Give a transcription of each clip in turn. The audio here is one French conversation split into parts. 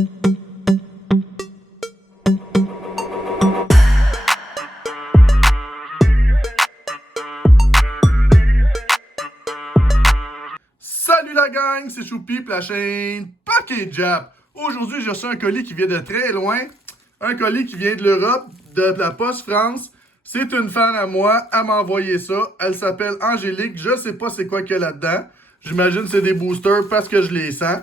Salut la gang, c'est Choupi pour la chaîne Poké Jap. Aujourd'hui, j'ai reçu un colis qui vient de très loin. Un colis qui vient de l'Europe, de la Poste France. C'est une fan à moi, elle m'a envoyé ça. Elle s'appelle Angélique, je sais pas c'est quoi qu'il y a là-dedans. J'imagine que c'est des boosters parce que je les sens.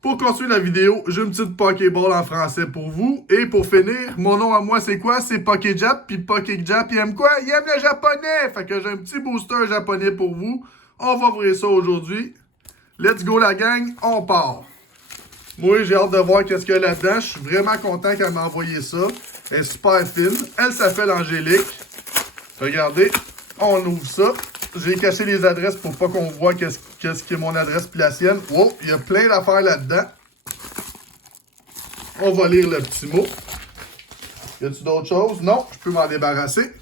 Pour continuer la vidéo, j'ai une petite Pokéball en français pour vous. Et pour finir, mon nom à moi c'est quoi? C'est Poké Jap. Puis Poké Jap, il aime quoi? Il aime le japonais. Fait que j'ai un petit booster japonais pour vous. On va ouvrir ça aujourd'hui. Let's go la gang, on part. Moi, j'ai hâte de voir qu'est-ce qu'il y a là-dedans. Je suis vraiment content qu'elle m'a envoyé ça. Elle est super fine. Elle s'appelle Angélique. Regardez, on ouvre ça. J'ai caché les adresses pour pas qu'on voit qu'est-ce qui est mon adresse puis la sienne. Wow, il y a plein d'affaires là-dedans. On va lire le petit mot. Y a-t-il d'autres choses? Non, je peux m'en débarrasser.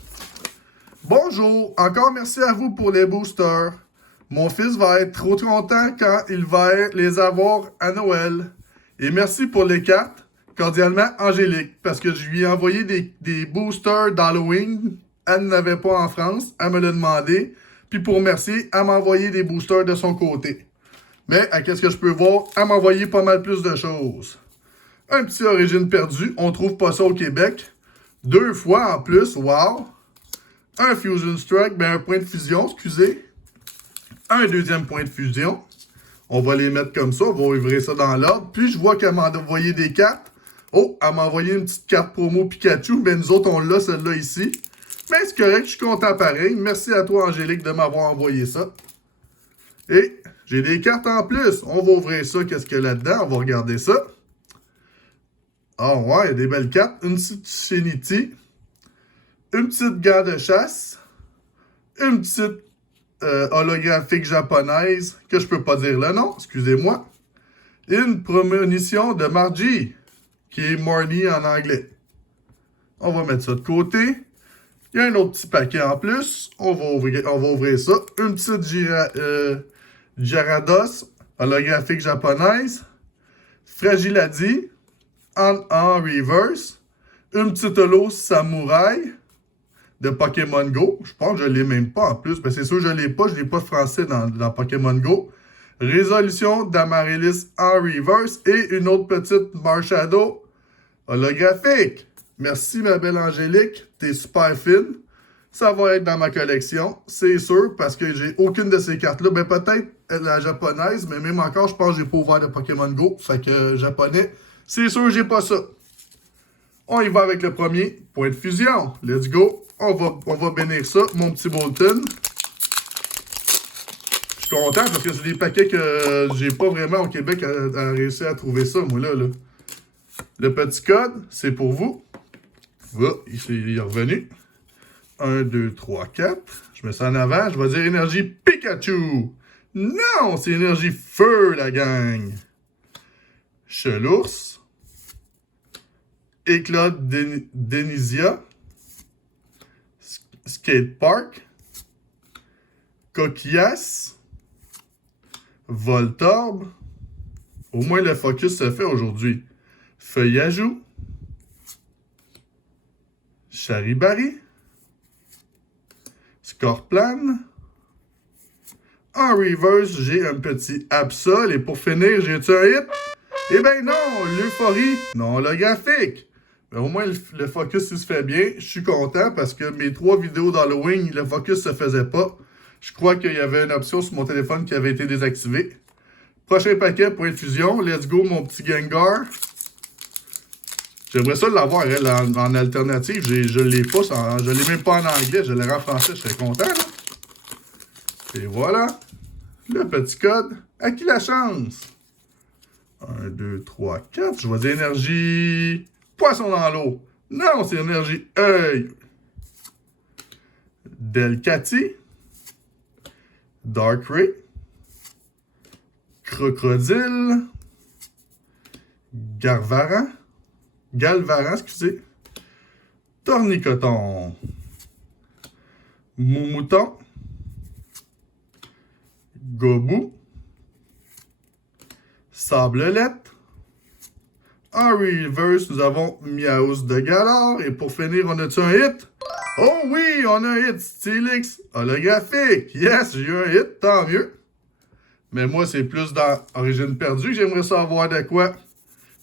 Bonjour, encore merci à vous pour les boosters. Mon fils va être trop content quand il va les avoir à Noël. Et merci pour les cartes. Cordialement, Angélique. Parce que je lui ai envoyé des boosters d'Halloween. Elle n'avait pas en France. Elle me l'a demandé. Puis pour remercier, elle m'a envoyé des boosters de son côté. Mais, à qu'est-ce que je peux voir? Elle m'a envoyé pas mal plus de choses. Un petit origine perdue. On trouve pas ça au Québec. 2 fois en plus. Wow! Un Fusion Strike. Ben, un point de fusion, excusez. Un deuxième point de fusion. On va les mettre comme ça. On va ouvrir ça dans l'ordre. Puis, je vois qu'elle m'a envoyé des cartes. Oh, elle m'a envoyé une petite carte promo Pikachu. Ben, nous autres, on l'a, celle-là, ici. Mais c'est correct, je suis content pareil. Merci à toi, Angélique, de m'avoir envoyé ça. Et j'ai des cartes en plus. On va ouvrir ça. Qu'est-ce qu'il y a là-dedans? On va regarder ça. Ah ouais, il y a des belles cartes. Une petite Shinity. Une petite gant de chasse. Une petite holographique japonaise. Que je peux pas dire le nom, excusez-moi. Et une prémonition de Margie. Qui est Marnie en anglais. On va mettre ça de côté. Il y a un autre petit paquet en plus. On va ouvrir ça. Une petite Gyarados holographique japonaise. Fragiladi en reverse. Une petite holo samouraï de Pokémon Go. Je pense que je ne l'ai même pas en plus. Mais c'est sûr que je ne l'ai pas. Je n'ai pas français dans Pokémon Go. Résolution d'Amaryllis en reverse. Et une autre petite Marshadow holographique. Merci, ma belle Angélique. T'es super fine. Ça va être dans ma collection, c'est sûr, parce que j'ai aucune de ces cartes-là. Ben, peut-être la japonaise, mais même encore, je pense que j'ai pas ouvert de Pokémon Go. Fait que japonais, c'est sûr, j'ai pas ça. On y va avec le premier point de fusion. Let's go. On va bénir ça, mon petit Bolton. Je suis content parce que c'est des paquets que j'ai pas vraiment au Québec à réussir à trouver ça, moi, là. Le petit code, c'est pour vous. Voilà, il est revenu. 1, 2, 3, 4. Je mets ça en avant. Je vais dire énergie Pikachu. Non, c'est énergie feu, la gang. Chelours. Éclat Denisia. Skate Park. Coquillas. Voltorb. Au moins, le focus se fait aujourd'hui. Feuillajou. Charibari. Scorplan. En reverse, j'ai un petit Absol. Et pour finir, j'ai-tu un hit? Eh ben non, l'euphorie. Non, le graphique. Mais au moins, le focus, il se fait bien. Je suis content parce que mes 3 vidéos d'Halloween, le focus se faisait pas. Je crois qu'il y avait une option sur mon téléphone qui avait été désactivée. Prochain paquet, point de fusion. Let's go, mon petit Gengar. J'aimerais ça l'avoir en alternative. Je ne l'ai pas. Je ne l'ai même pas en anglais. Je l'ai en français. Je serais content. Là. Et voilà. Le petit code. À qui la chance? 1, 2, 3, 4. Je vais dire énergie poisson dans l'eau. Non, c'est énergie œil. Delcati. Darkrai. Crocodile. Galvaran, excusez. Tornicoton. Moumouton. Gobou. Sablelette. En reverse, nous avons Miaus de Galar. Et pour finir, on a-tu un hit? Oh oui, on a un hit. Stylix holographique. Yes, j'ai eu un hit, tant mieux. Mais moi, c'est plus dans Origine perdue que j'aimerais savoir de quoi.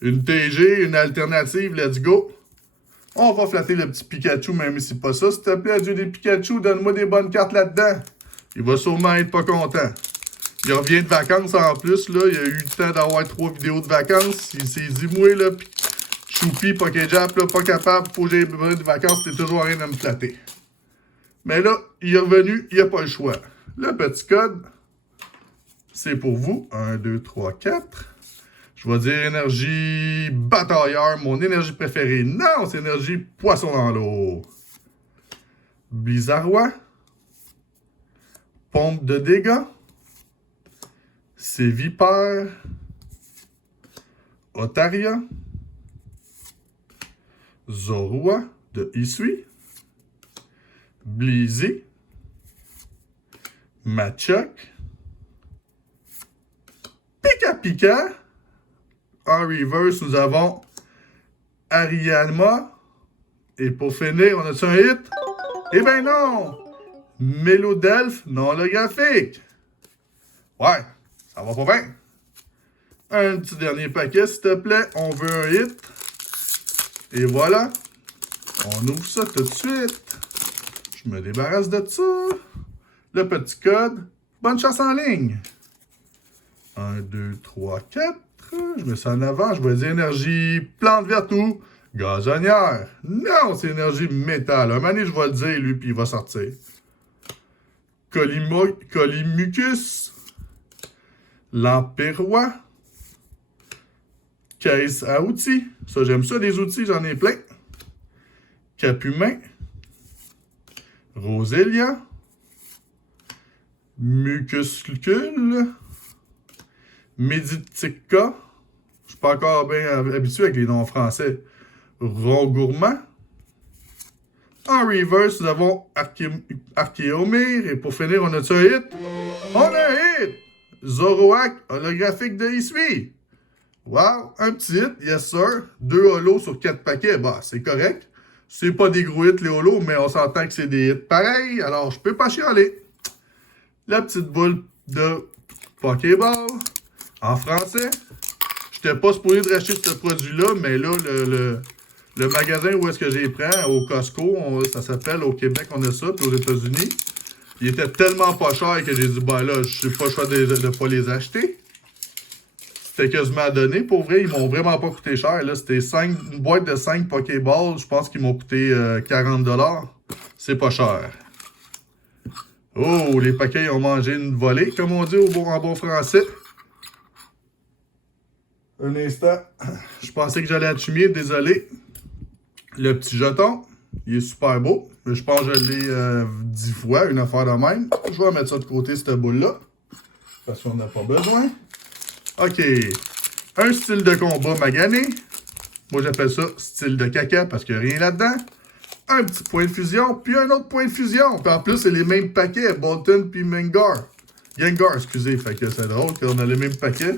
Une TG, une alternative, let's go. On va flatter le petit Pikachu, même si c'est pas ça. S'il te plaît, Dieu des Pikachu, donne-moi des bonnes cartes là-dedans. Il va sûrement être pas content. Il revient de vacances en plus, là. Il a eu le temps d'avoir 3 vidéos de vacances. Il s'est dit, moi, là, Choupi, Pokéjap, là, pas capable, faut que j'aille de vacances, t'es toujours rien à me flatter. Mais là, il est revenu, il n'y a pas le choix. Le petit code, c'est pour vous. 1, 2, 3, 4. Je vais dire énergie batailleur, mon énergie préférée. Non, c'est énergie poisson dans l'eau. Blizzardois. Pompe de dégâts. C'est Vipère. Otaria. Zorua de Isui. Blizzy. Machoc. Pika Pika. En reverse, nous avons Arianma. Et pour finir, on a-tu un hit? Eh ben non! Mélodelphe non holographique. Ouais, ça va pas bien. Un petit dernier paquet, s'il te plaît. On veut un hit. Et voilà. On ouvre ça tout de suite. Je me débarrasse de ça. Le petit code. Bonne chance en ligne. 1, 2, 3, 4. Je mets ça en avant. Je vais dire énergie plante verte ou gazonnière. Non, c'est énergie métal. Un moment donné, je vais le dire, lui, puis il va sortir. Colimucus. Lamperois. Caisse à outils. Ça, j'aime ça, les outils, j'en ai plein. Capumin. Roselia. Mucuscule. Meditica. Je suis pas encore bien habitué avec les noms français. Rongourmand. En reverse, nous avons Archéomir. Et pour finir, on a-tu un hit? On a un hit! Zoroark holographique de Isui. Wow, un petit hit, yes sir. 2 holos sur 4 paquets, bah c'est correct. C'est pas des gros hits les holos, mais on s'entend que c'est des hits pareils, alors je peux pas chialer. La petite boule de Pokéball en français. J'étais pas supposé de racheter ce produit-là, mais là, le magasin où est-ce que j'ai pris, au Costco, ça s'appelle, au Québec, on a ça, puis aux États-Unis. Il était tellement pas cher que j'ai dit, bah là, je sais pas le choix de pas les acheter. C'était quasiment à donner. Pour vrai, ils m'ont vraiment pas coûté cher. Là, c'était une boîte de 5 Pokéballs. Je pense qu'ils m'ont coûté 40$. C'est pas cher. Oh, les paquets ils ont mangé une volée, comme on dit en bon français. Un instant. Je pensais que j'allais attumer, désolé. Le petit jeton, il est super beau. Je pense que je l'ai 10 fois, une affaire de même. Je vais mettre ça de côté, cette boule-là. Parce qu'on n'a pas besoin. OK. Un style de combat magané. Moi, j'appelle ça style de caca parce qu'il n'y a rien là-dedans. Un petit point de fusion, puis un autre point de fusion. Puis en plus, c'est les mêmes paquets, Bolton puis Gengar. Gengar, excusez. Fait que c'est drôle qu'on a les mêmes paquets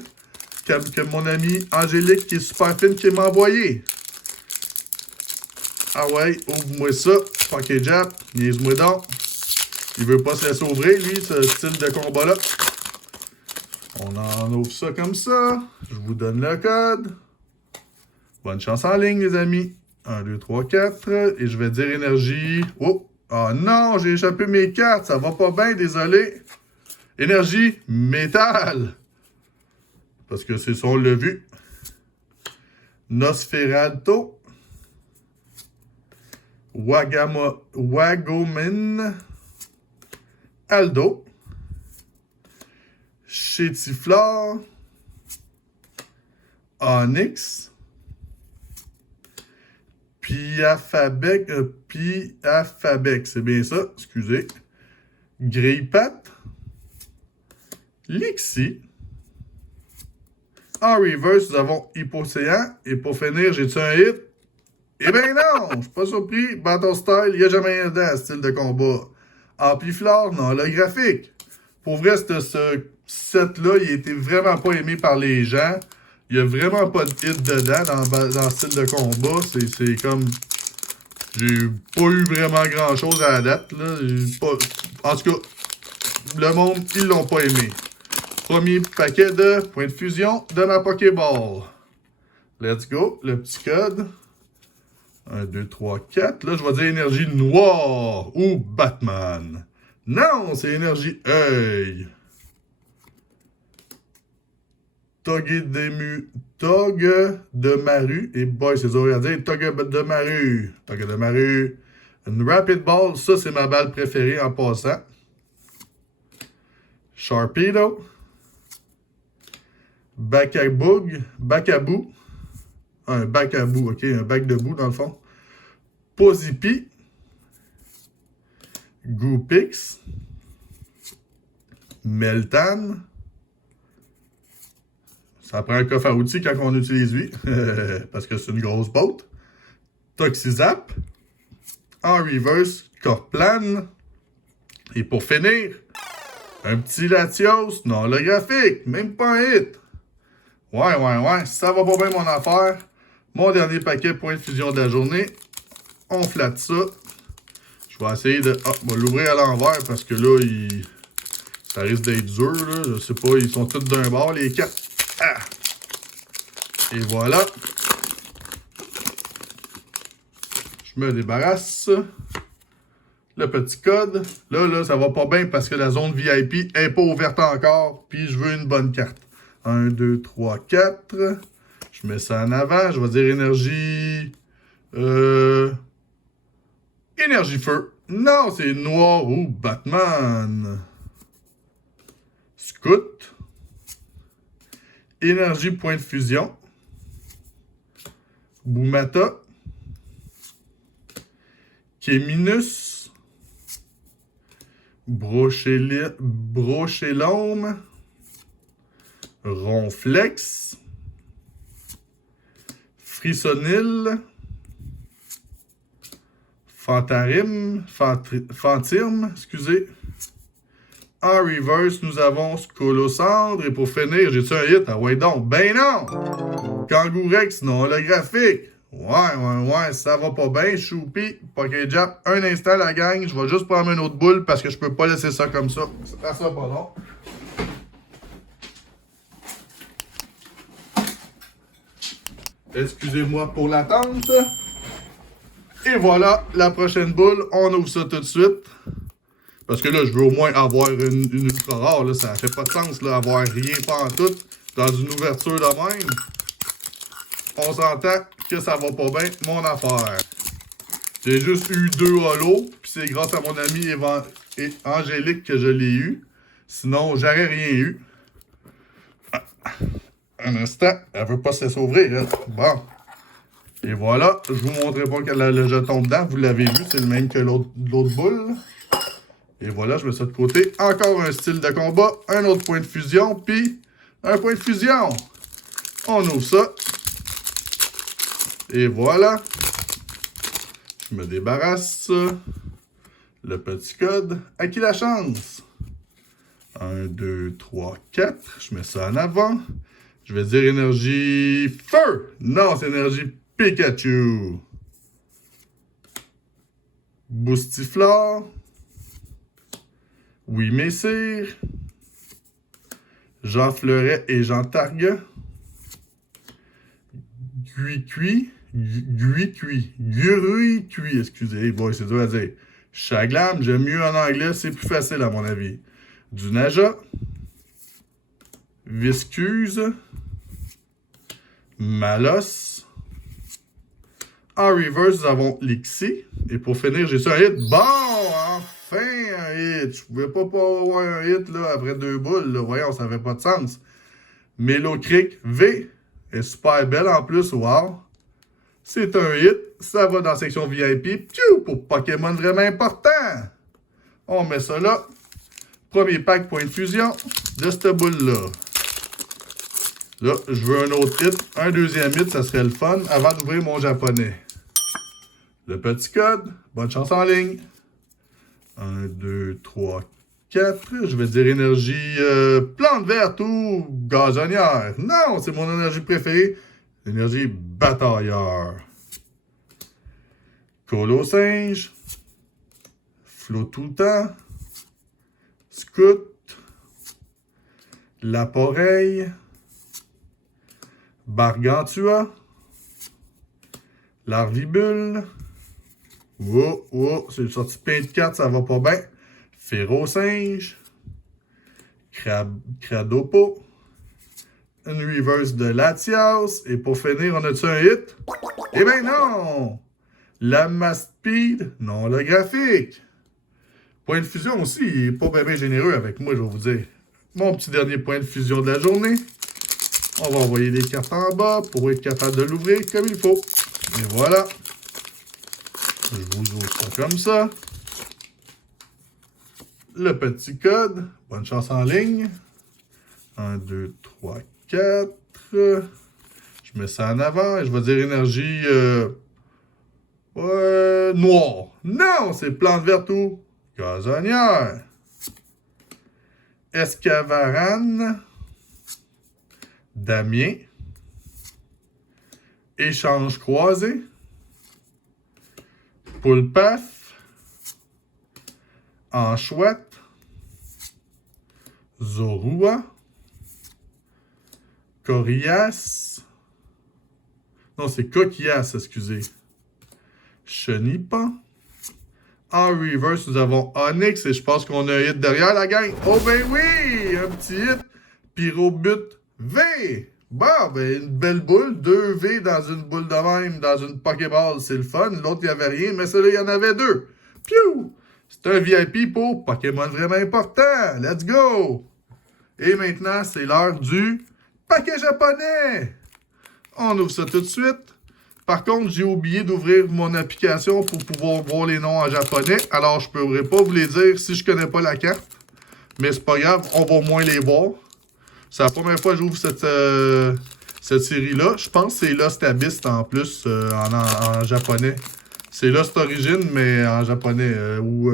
que mon ami Angélique, qui est super fine, qui m'a envoyé. Ah ouais, ouvre-moi ça. Pokéjap, niaise-moi donc. Il veut pas se laisser ouvrir, lui, ce style de combat-là. On en ouvre ça comme ça. Je vous donne le code. Bonne chance en ligne, les amis. 1, 2, 3, 4. Et je vais dire énergie. Oh! Ah non, j'ai échappé mes cartes. Ça va pas bien, désolé. Énergie métal. Parce que c'est son le vu. Nosferatu. Wagomin. Aldo. Chétiflore. Onyx. Piafabec. Piafabec, c'est bien ça, excusez. Greypat. Lixie. En reverse, nous avons Hypocéan. Et pour finir, j'ai-tu un hit? Eh bien non, je suis pas surpris. Battle Style, il n'y a jamais rien dedans, style de combat. Ampliflore, non, holographique. Pour vrai, ce set-là, il était vraiment pas aimé par les gens. Il n'y a vraiment pas de hit dedans dans le style de combat. C'est comme... J'ai pas eu vraiment grand-chose à la date. Là. En tout cas, le monde, ils l'ont pas aimé. Premier paquet de points de fusion de ma Pokéball. Let's go. Le petit code. 1, 2, 3, 4. Là, je vais dire énergie noire ou Batman. Non, c'est énergie œil. Tog de Maru. Et boy, c'est dur à dire. Tog de Maru. Tog de Maru. Une Rapid Ball. Ça, c'est ma balle préférée en passant. Sharpedo. Bacabou. Un Bacabou, ok. Un bac de boue, dans le fond. Pozipi. Goopix. Meltan. Ça prend un coffre à outils quand on utilise lui, parce que c'est une grosse botte. Toxizap. En reverse, Corplan. Et pour finir, un petit Latios non holographique, même pas un hit. Ouais, ça va pas bien mon affaire. Mon dernier paquet point de fusion de la journée. On flatte ça. Je vais essayer de... Ah, on va l'ouvrir à l'envers parce que là, ça risque d'être dur, là. Je sais pas, ils sont tous d'un bord, les quatre. Ah! Et voilà. Je me débarrasse. Le petit code. Là, ça va pas bien parce que la zone VIP est pas ouverte encore. Puis je veux une bonne carte. 1, 2, 3, 4. Je mets ça en avant. Je vais dire énergie... Énergie feu. Non, c'est noir ou Batman. Scout. Énergie point de fusion. Boumata. Kéminus. Brochelome. Ronflex. Frissonil. Fantirme, excusez. En reverse, nous avons Scolocendre. Et pour finir, j'ai-tu un hit? Ah ouais donc. Ben non! Kangourex non holographique. Ouais, ça va pas bien. Choupi, Pokéjap. Un instant, la gang. Je vais juste prendre une autre boule parce que je peux pas laisser ça comme ça. Ça sera pas long. Excusez-moi pour l'attente. Et voilà, la prochaine boule. On ouvre ça tout de suite. Parce que là, je veux au moins avoir une ultra rare. Là, ça fait pas de sens, là, avoir rien pantoute dans une ouverture de même. On s'entend que ça va pas bien, mon affaire. J'ai juste eu 2 holos, puis c'est grâce à mon ami Angélique que je l'ai eu. Sinon, j'aurais rien eu. Ah. Un instant, elle veut pas se laisser ouvrir, elle. Bon. Et voilà, je vous montrerai pas que le jeton dedans, vous l'avez vu, c'est le même que l'autre boule. Et voilà, je mets ça de côté. Encore un style de combat, un autre point de fusion, puis un point de fusion. On ouvre ça. Et voilà. Je me débarrasse. Le petit code. À qui la chance? 1, 2, 3, 4. Je mets ça en avant. Je vais dire énergie feu. Non, c'est énergie Pikachu. Boostiflore. Oui, Messire. Jean Fleuret et Jean Targue. Gui-Cuit, excusez, boy, c'est dur à dire. Chaglam, j'aime mieux en anglais, c'est plus facile à mon avis. Du Naja. Viscuse. Malos. En reverse, nous avons Lixie. Et pour finir, j'ai ça un hit. Bon, enfin un hit. Je pouvais pas avoir un hit là, après 2 boules. Là. Voyons, ça n'avait pas de sens. Melocric V. Elle est super belle en plus, wow. C'est un hit. Ça va dans la section VIP. Piou, pour Pokémon vraiment important. On met ça là. Premier pack point de fusion de cette boule-là. Là, je veux un autre hit. Un deuxième hit, ça serait le fun avant d'ouvrir mon japonais. Le petit code. Bonne chance en ligne. 1, 2, 3, 4. Je vais dire énergie plante verte ou gazonnière. Non, c'est mon énergie préférée. L'énergie batailleur. Colo singe. Flot tout le temps. Scout. Laporeille. Bargantua. Larvibule. Oh, c'est sorti plein de 4, ça va pas bien. Férocinge. Cradopo. Une reverse de Latias. Et pour finir, on a-tu un hit? Eh ben non! Lamaspide non holographique. Point de fusion aussi, il est pas bien généreux avec moi, je vais vous dire. Mon petit dernier point de fusion de la journée. On va envoyer les cartes en bas pour être capable de l'ouvrir comme il faut. Et voilà. Je vous ouvre ça comme ça. Le petit code. Bonne chance en ligne. 1, 2, 3, 4. Je mets ça en avant et je vais dire énergie noire. Non, c'est plante verte ou gazonnière. Escavarane. Damien. Échange croisé. Poulpaf. Enchouette. Zorua. Corias. Non, c'est Coquillas, excusez. Chenipa. En reverse, nous avons Onyx et je pense qu'on a un hit derrière la gang. Oh ben oui! Un petit hit. Pyrobut V. Bon, ben une belle boule. 2 V dans une boule de même, dans une Pokéball, c'est le fun. L'autre, il n'y avait rien, mais celui-là, il y en avait 2. Piou! C'est un VIP pour Pokémon vraiment important. Let's go! Et maintenant, c'est l'heure du paquet japonais. On ouvre ça tout de suite. Par contre, j'ai oublié d'ouvrir mon application pour pouvoir voir les noms en japonais. Alors, je ne pourrais pas vous les dire si je ne connais pas la carte. Mais c'est pas grave, on va au moins les voir. C'est la première fois que j'ouvre cette série-là. Je pense que c'est Lost Abyss en plus, en japonais. C'est Lost Origin, mais en japonais. Ou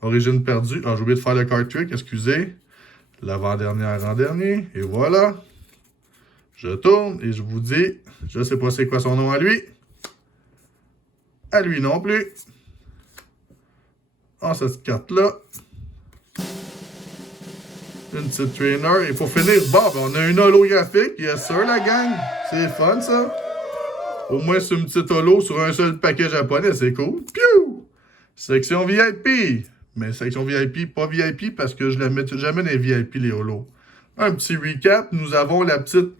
Origine perdue. Ah, j'ai oublié de faire le card trick, excusez. L'avant-dernière en dernier. Et voilà. Je tourne et je vous dis, je sais pas c'est quoi son nom à lui. À lui non plus. Ah, cette carte-là. Une petite trainer. Et pour finir, bon, ben, on a une holographique. Yes sir, la gang. C'est fun, ça. Au moins, c'est une petite holo sur un seul paquet japonais. C'est cool. Piou! Section VIP. Mais section VIP, pas VIP, parce que je la mets jamais dans les VIP, les holos. Un petit recap. Nous avons la petite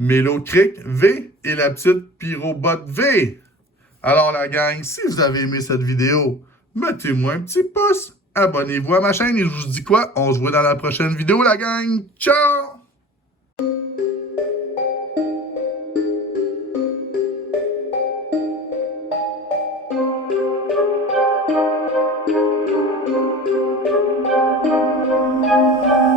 Melocric V et la petite Pyrobot V. Alors la gang, si vous avez aimé cette vidéo, mettez-moi un petit pouce, abonnez-vous à ma chaîne et je vous dis quoi? On se voit dans la prochaine vidéo la gang. Ciao!